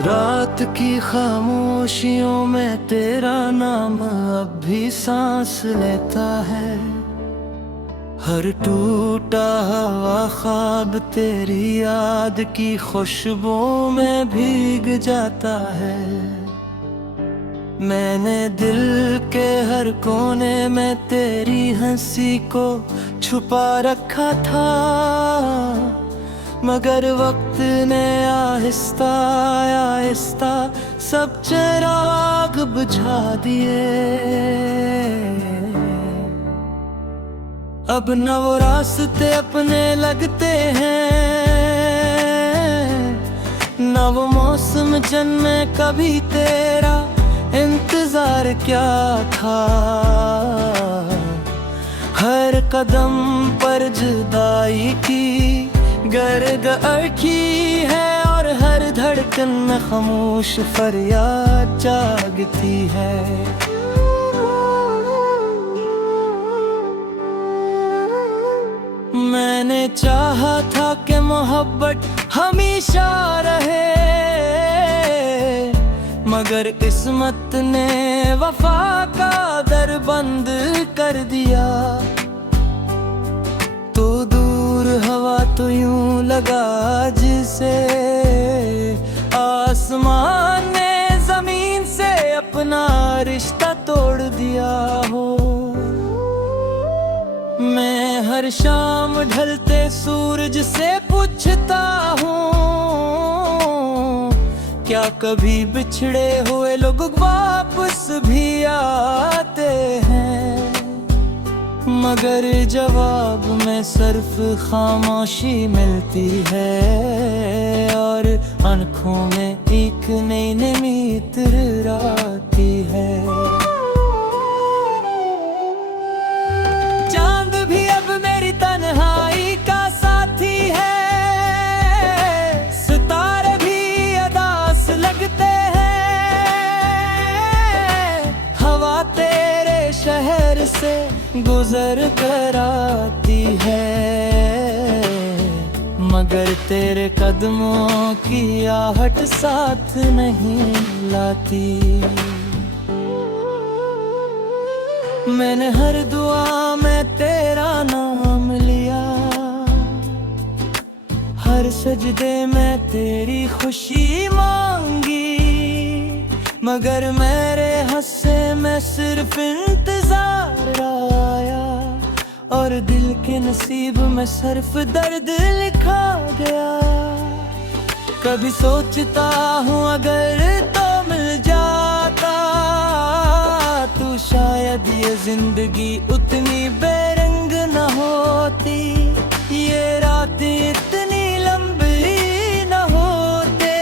रात की खामोशियों में तेरा नाम अब भी सांस लेता है। हर टूटा हुआ ख्वाब तेरी याद की खुशबू में भीग जाता है। मैंने दिल के हर कोने में तेरी हंसी को छुपा रखा था, मगर वक्त ने आहिस्ता आहिस्ता सब चिराग बुझा दिए। अब न वो रास्ते अपने लगते हैं, न वो मौसम जन्मे कभी तेरा इंतजार क्या था। हर कदम पर जुदाई की गर्द अड़की है और हर धड़कन में खामोश फरियाद जागती है। मैंने चाहा था कि मोहब्बत हमेशा रहे, मगर किस्मत ने वफा का दर बंद कर दिया। तो दूर हवा तो यूं लगा जिसे आसमान ने जमीन से अपना रिश्ता तोड़ दिया हो। मैं हर शाम ढलते सूरज से पूछता हूँ, क्या कभी बिछड़े हुए लोग वापस भी आते हैं। मगर जवाब में सिर्फ खामोशी मिलती है और आँखों में एक नई नमी इतराती है। चांद भी अब मेरी तन्हाई का साथी है, सितारे भी अदास लगते हैं। हवा तेरे शहर से गुजर कर आती है, मगर तेरे कदमों की आहट साथ नहीं लाती। मैंने हर दुआ में तेरा नाम लिया, हर सजदे में तेरी खुशी मांगी, मगर मेरे हंसे में सिर्फ इंतजार आया और दिल के नसीब में सिर्फ दर्द लिखा गया। कभी सोचता हूँ अगर तो मिल जाता तू, शायद ये जिंदगी उतनी बेरंग न होती, ये रात इतनी लंबी न होते,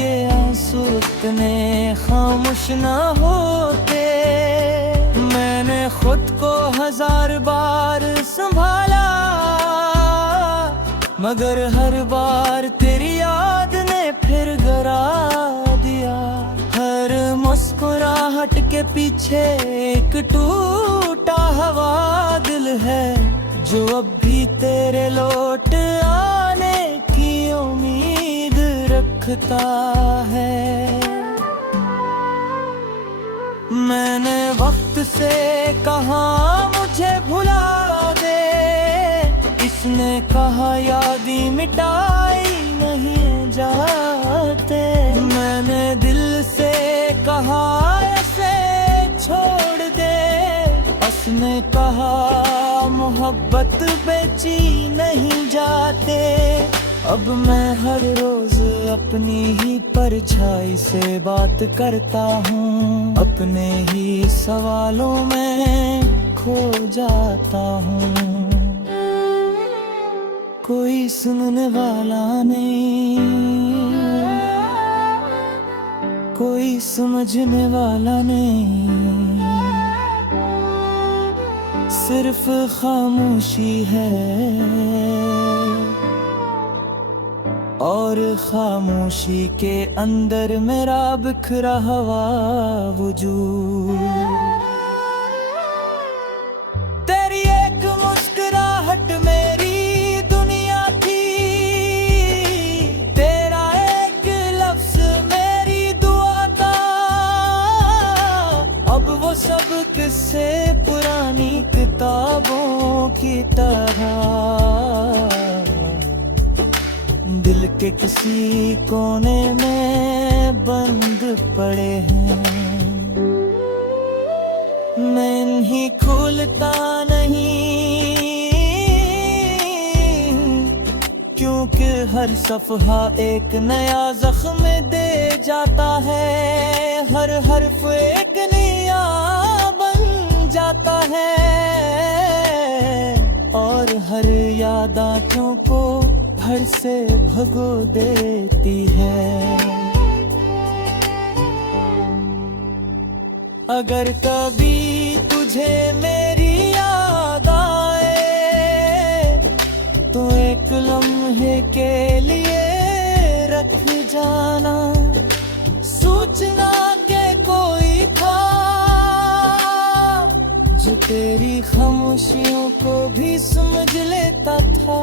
ये आंसू इतने खामोश न होते। मैंने खुद को हजार बार संभाला, मगर हर बार तेरी याद ने फिर गिरा दिया। हर मुस्कुराहट के पीछे एक टूटा हुआ दिल है, जो अब भी तेरे लौट आने की उम्मीद रखता है। मैंने वक्त से कहा मुझे भुला दे, इसने कहा यादें मिटाई नहीं जाते। मैंने दिल से कहा ऐसे छोड़ दे, उसने कहा मोहब्बत बेची नहीं जाते। अब मैं हर रोज अपनी ही परछाई से बात करता हूँ, अपने ही सवालों में खो जाता हूँ। कोई सुनने वाला नहीं, कोई समझने वाला नहीं, सिर्फ खामोशी है और खामोशी के अंदर मेरा बिखरा हुआ वजूद। तेरी एक मुस्कुराहट मेरी दुनिया थी, तेरा एक की तरह दिल के किसी कोने में बंद पड़े हैं। मैं इन्हीं खुलता नहीं, क्योंकि हर सफ़हा एक नया जख्म दे जाता है। हर हर्फ एक नया बन जाता है, और हर याद आँखों को हर से भगो देती है। अगर कभी तुझे मेरी याद आए तो एक लम्हे के लिए रख जाना। सूचना के कोई था जो तेरी खामोशियों को भी समझ लेता था,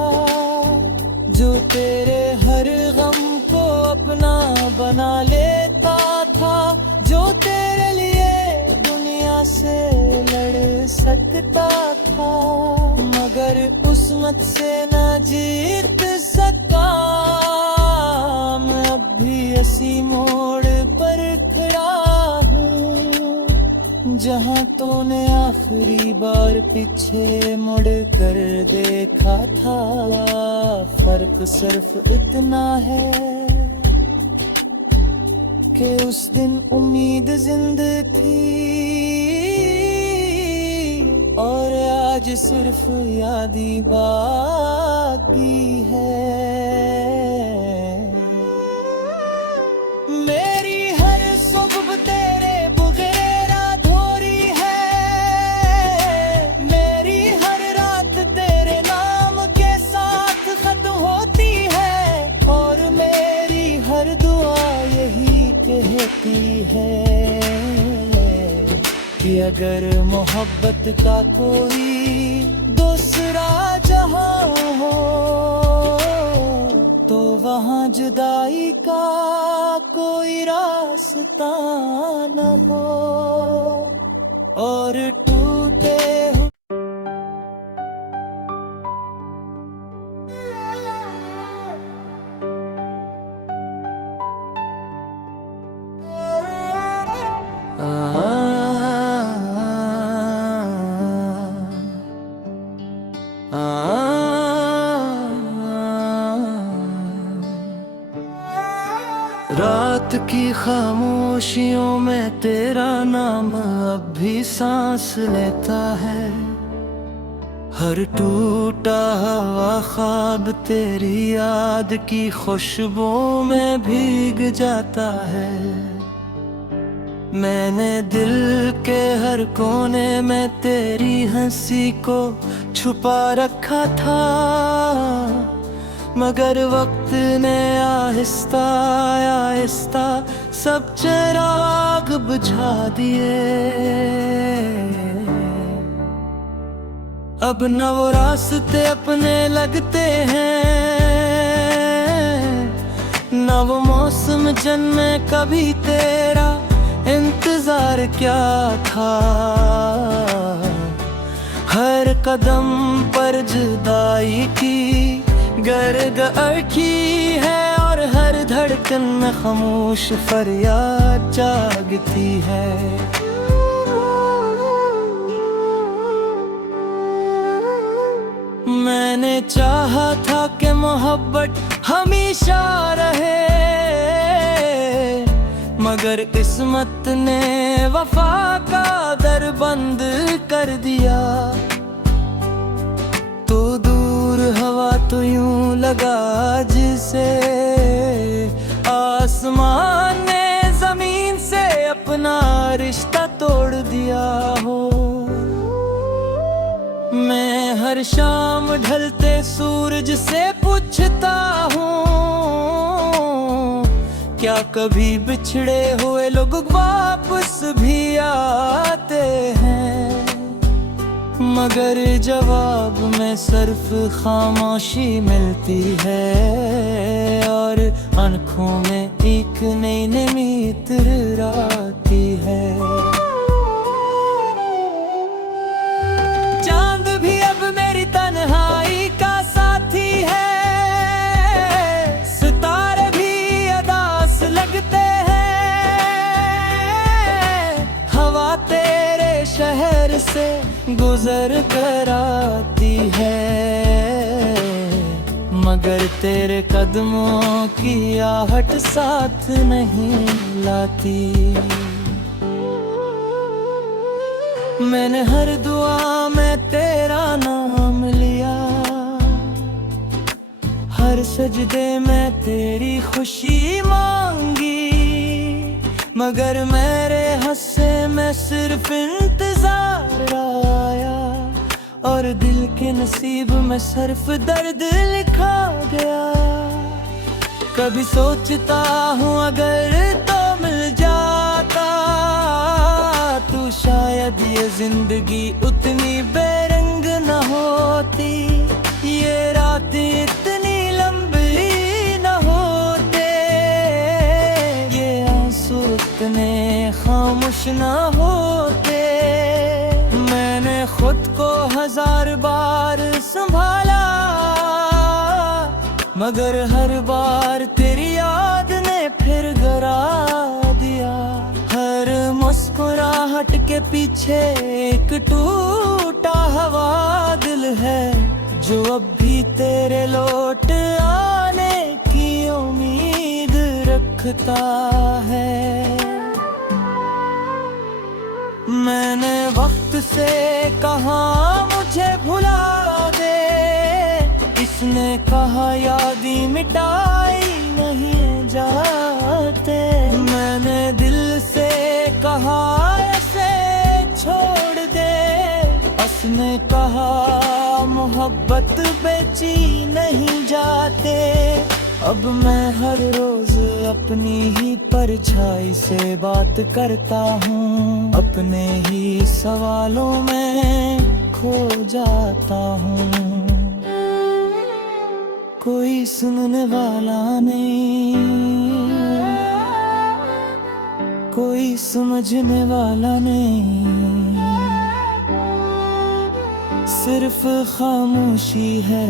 जो तेरे हर गम को अपना बना लेता था, जो तेरे लिए दुनिया से लड़ सकता था, मगर उस मत से न जीत सका। मैं अब भी इसी मोड़ पर खड़ा हूँ जहाँ तूने आखिरी बार पीछे मुड़ कर देखा था। फर्क सिर्फ इतना है कि उस दिन उम्मीद जिंदा थी, और आज सिर्फ याद ही बाकी है। मेरी हर सुबह तेरे बगैर अधूरी है, मेरी हर रात तेरे नाम के साथ खत्म होती है, और मेरी हर दुआ यही कहती है कि अगर मोहब्बत का कोई दूसरा जहां हो तो वहां जुदाई का कोई रास्ता न हो। और टूटे हुए रात की खामोशियों में तेरा नाम अब भी सांस लेता है। हर टूटा हुआ ख्वाब तेरी याद की खुशबू में भीग जाता है। मैंने दिल के हर कोने में तेरी हंसी को छुपा रखा था, मगर वक्त ने आहिस्ता आहिस्ता सब चिराग बुझा दिए। अब न वो रास्ते अपने लगते हैं, न वो मौसम जिनमें कभी तेरा इंतजार क्या था। हर कदम पर जुदाई की गर्द अड़की है, और हर धड़कन में खामोश फरियाद जागती है। मैंने चाहा था कि मोहब्बत हमेशा रहे, मगर किस्मत ने वफा का दर बंद कर दिया। तो दूर हवा तो यूं लगा जिसे आसमान ने जमीन से अपना रिश्ता तोड़ दिया हो। मैं हर शाम ढलते सूरज से पूछता हूँ, क्या कभी बिछड़े हुए लोग वापस भी आते हैं। मगर जवाब में सिर्फ खामोशी मिलती है, और आँखों में एक नई नमी इतराती है। चांद भी अब मेरी गुजर कर आती है, मगर तेरे कदमों की आहट साथ नहीं लाती। मैंने हर दुआ में तेरा नाम लिया, हर सजदे में तेरी खुशी मांगी, मगर मेरे हंसे में सिर्फ इंतजार आया, और दिल के नसीब में सिर्फ दर्द लिखा गया। कभी सोचता हूँ अगर तो मिल जाता तू, शायद ये जिंदगी उतनी बेरंग न होती, ये रातें इतनी लंबी न होते, ये आंसू इतने खामोश न होते। मैंने खुद को 1000 बार संभाला, मगर हर बार तेरी याद ने फिर गिरा दिया। हर मुस्कुराहट के पीछे एक टूटा हुआ दिल है, जो अब भी तेरे लौट आने की उम्मीद रखता है। मैंने वक्त से कहा मुझे भुला दे, इसने कहा यादें मिटाई नहीं जाते। मैंने दिल से कहा ऐसे छोड़ दे, उसने कहा मोहब्बत बेची नहीं जाते। अब मैं हर रोज अपनी ही परछाई से बात करता हूँ, अपने ही सवालों में खो जाता हूँ। कोई सुनने वाला नहीं, कोई समझने वाला नहीं, सिर्फ खामोशी है,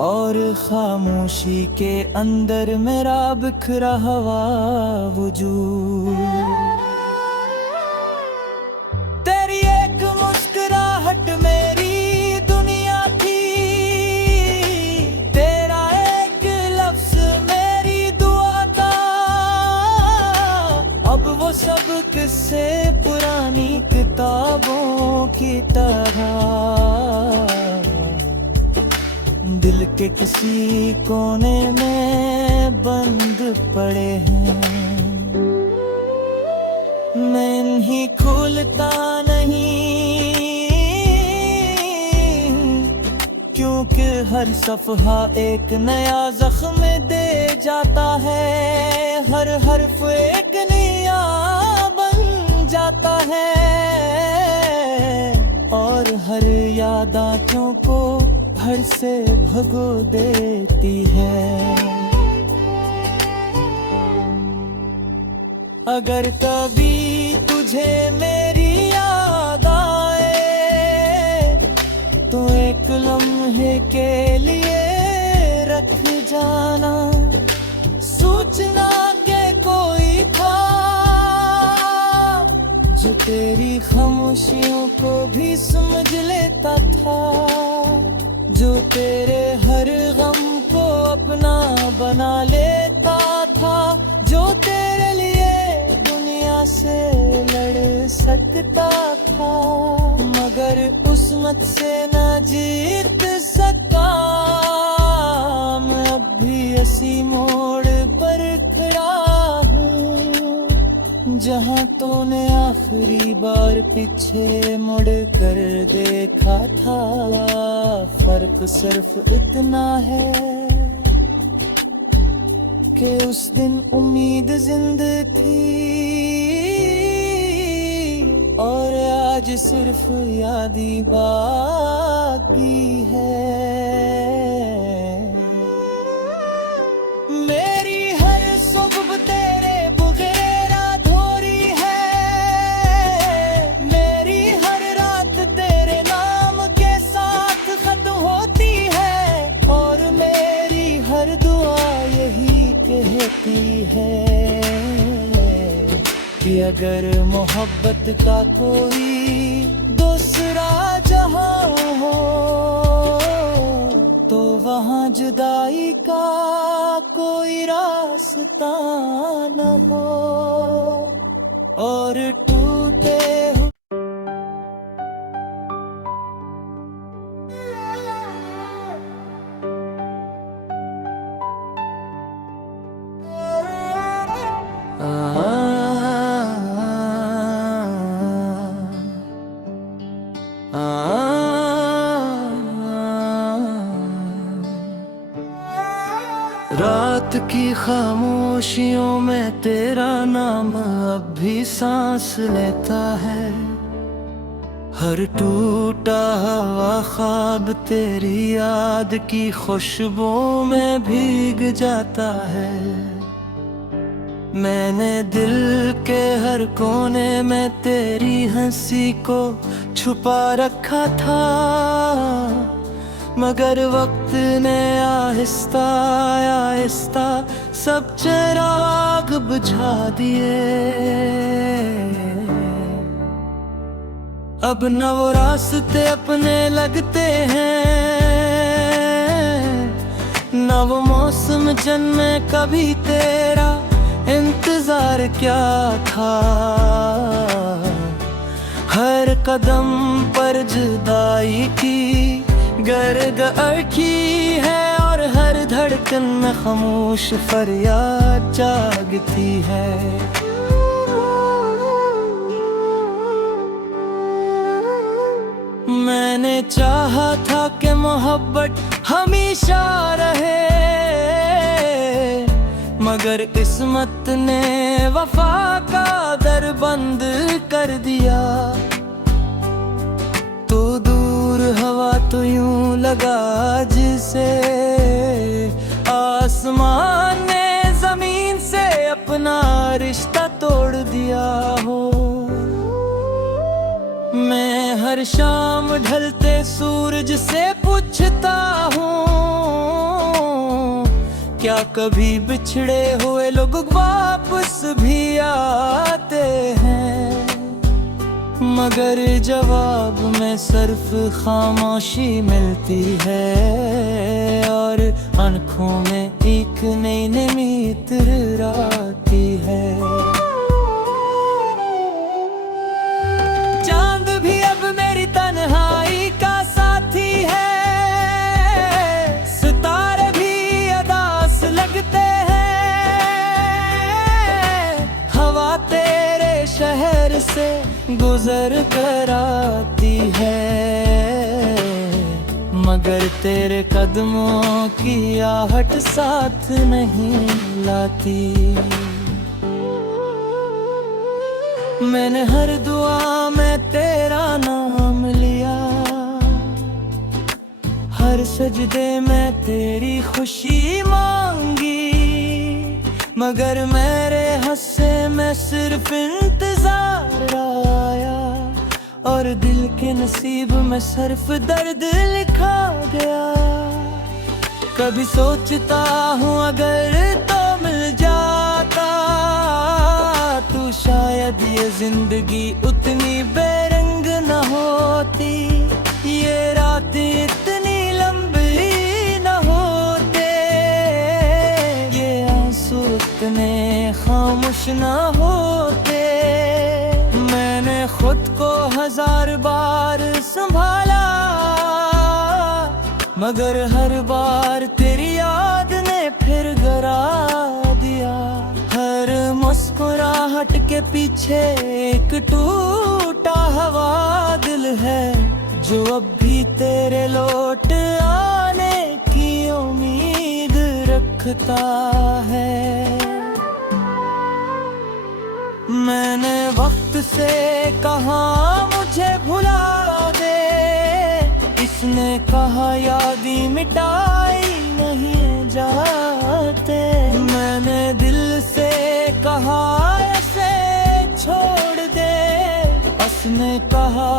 और खामोशी के अंदर मेरा बिखरा हुआ वजूद। तेरी एक मुस्कुराहट मेरी दुनिया थी, तेरा एक लफ्ज मेरी दुआ था। अब वो सब किस्से पुरानी किताबों की तरह दिल के किसी कोने में बंद पड़े हैं। मैं इन्हीं खोलता नहीं, क्योंकि हर सफ़हा एक नया जख्म दे जाता है, हर हर्फ एक नया बन जाता है, और हर याद आँखों को हर से भगो देती है। अगर कभी तुझे मेरी याद आए, तो एक लम्हे के लिए रख जाना, सूचना के कोई था जो तेरी खामोशियों को भी समझ लेता था, जो तेरे हर गम को अपना बना लेता था, जो तेरे लिए दुनिया से लड़ सकता था, मगर उस मत से न जीत सका। मैं अब भी इसी मोड़ पर खड़ा हूँ, जहाँ तूने आखिरी बार पीछे मुड़ कर देखा था। फर्क सिर्फ इतना है कि उस दिन उम्मीद जिंदा थी, और आज सिर्फ याद ही बाकी है। मेरी हर सुबह तेरे बगैर अधूरी है, मेरी हर रात तेरे नाम के साथ खत्म होती है, और मेरी हर दुआ यही कहती है कि अगर मोहब्बत का कोई दूसरा जहां हो तो वहाँ जुदाई का कोई रास्ता न हो और टूटे हुए रात की खामोशियों में तेरा नाम अब भी सांस लेता है। हर टूटा हुआ ख्वाब तेरी याद की खुशबू में भीग जाता है। मैंने दिल के हर कोने में तेरी हंसी को छुपा रखा था, मगर वक्त ने आहिस्ता आहिस्ता सब चिराग बुझा दिए। अब न वो रास्ते अपने लगते हैं, न वो मौसम जन्मे कभी तेरा इंतजार क्या था। हर कदम पर जुदाई की गर्द अड़की है और हर धड़कन में खामोश फरियाद जागती है। मैंने चाहा था कि मोहब्बत हमेशा रहे, मगर किस्मत ने वफा का दर बंद कर दिया। तो दूर हवा तो यूं लगा जिसे आसमान ने जमीन से अपना रिश्ता तोड़ दिया हो। मैं हर शाम ढलते सूरज से पूछता हूँ, क्या कभी बिछड़े हुए लोग वापस भी आते हैं। मगर जवाब में सिर्फ खामोशी मिलती है और आँखों में एक नई नमी इतराती है। चांद भी अब मेरी तन्हाई का साथी है, सितारे भी अदास लगते हैं। हवा तेरे शहर से गुजर कर आती है, मगर तेरे कदमों की आहट साथ नहीं लाती। मैंने हर दुआ में तेरा नाम लिया, हर सजदे में तेरी खुशी मांगी, मगर मेरे हस्से में सिर्फ इंतजार आया और दिल के नसीब में सिर्फ दर्द लिखा गया। कभी सोचता हूँ अगर तो मिल जाता तू, शायद ये जिंदगी उतनी बेरंग न होती, ये रात इतनी लंबी न होते, ये आंसू इतने खामोश न होते। मैंने खुद को 1000 बार संभाला, मगर हर बार तेरी याद ने फिर गिरा दिया। हर मुस्कुराहट के पीछे एक टूटा हुआ दिल है, जो अब भी तेरे लौट आने की उम्मीद रखता है। मैंने वक्त से कहा मुझे भुला दे, इसने कहा यादें मिटाई नहीं जाते। मैंने दिल से कहा ऐसे छोड़ दे, उसने कहा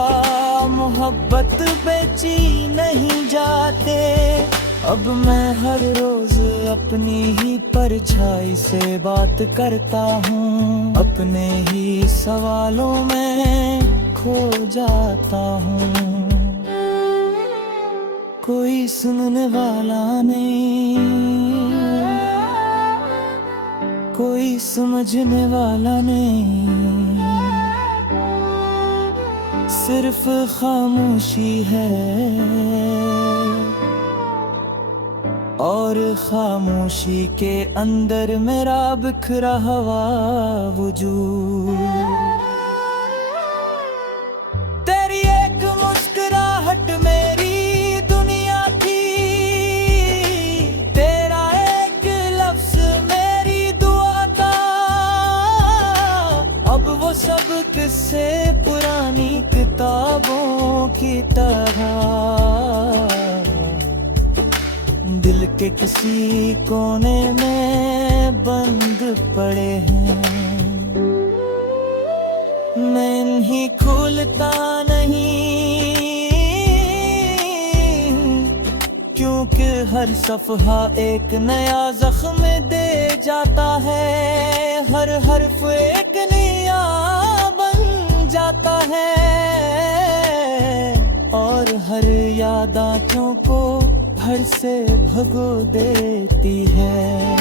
मोहब्बत बेची नहीं जाते। अब मैं हर रोज अपनी ही परछाई से बात करता हूँ, अपने ही सवालों में खो जाता हूँ। कोई सुनने वाला नहीं, कोई समझने वाला नहीं, सिर्फ खामोशी है और खामोशी के अंदर मेरा बिखरा हुआ वजूद। तेरी एक मुस्कुराहट मेरी दुनिया थी, तेरा एक लफ्ज मेरी दुआ था। अब वो सब किस्से पुरानी किताबों की तरह दिल के किसी कोने में बंद पड़े हैं। मैं इन्हीं खोलता नहीं, क्योंकि हर सफ़हा एक नया जख्म दे जाता है, हर हर्फ एक नया बन जाता है और हर याद आँखों को हर से भगो देती है।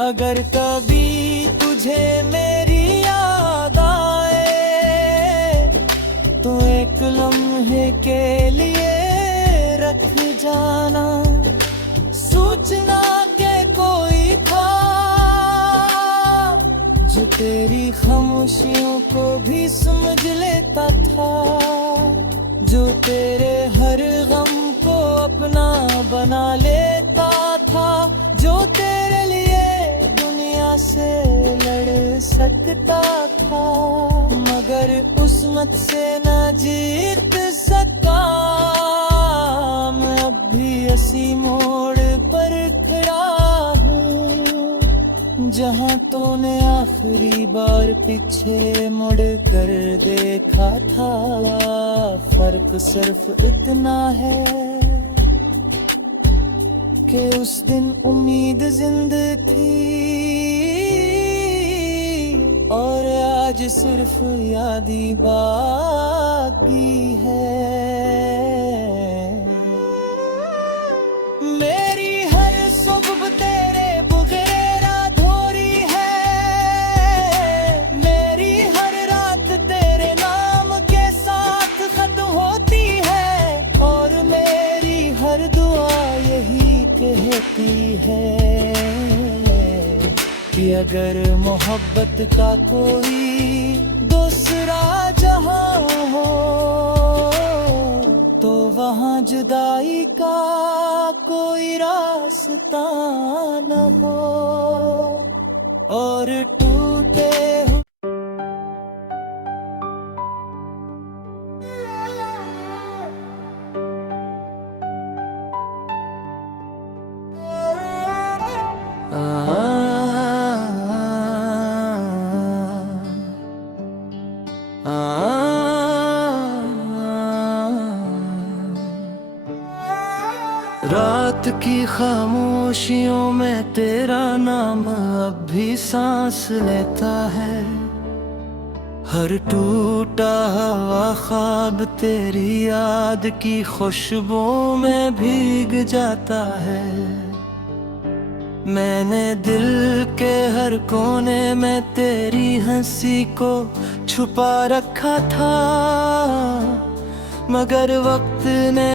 अगर कभी तुझे मेरी याद आए तो एक लम्हे के लिए रख जाना, सूचना के कोई था जो तेरी खामोशियों को भी समझ लेता था, जो तेरे हर गम को अपना बना लेता था, जो तेरे लिए दुनिया से लड़ सकता था, मगर उस मत से न जीत सका। मैं अब भी इसी मोड़ पर खड़ा हूँ जहाँ तूने आखिरी बार पीछे मुड़ कर देखा था। फर्क सिर्फ इतना है कि उस दिन उम्मीद जिंदा थी और आज सिर्फ याद ही बाकी है। मेरी हर सुबह तेरे कहती है कि अगर मोहब्बत का कोई दूसरा जहां हो तो वहां जुदाई का कोई रास्ता न हो और टूटे रात की खामोशियों में तेरा नाम अब भी सांस लेता है, हर टूटा हुआ ख्वाब तेरी याद की खुशबू में भीग जाता है। मैंने दिल के हर कोने में तेरी हंसी को छुपा रखा था, मगर वक्त ने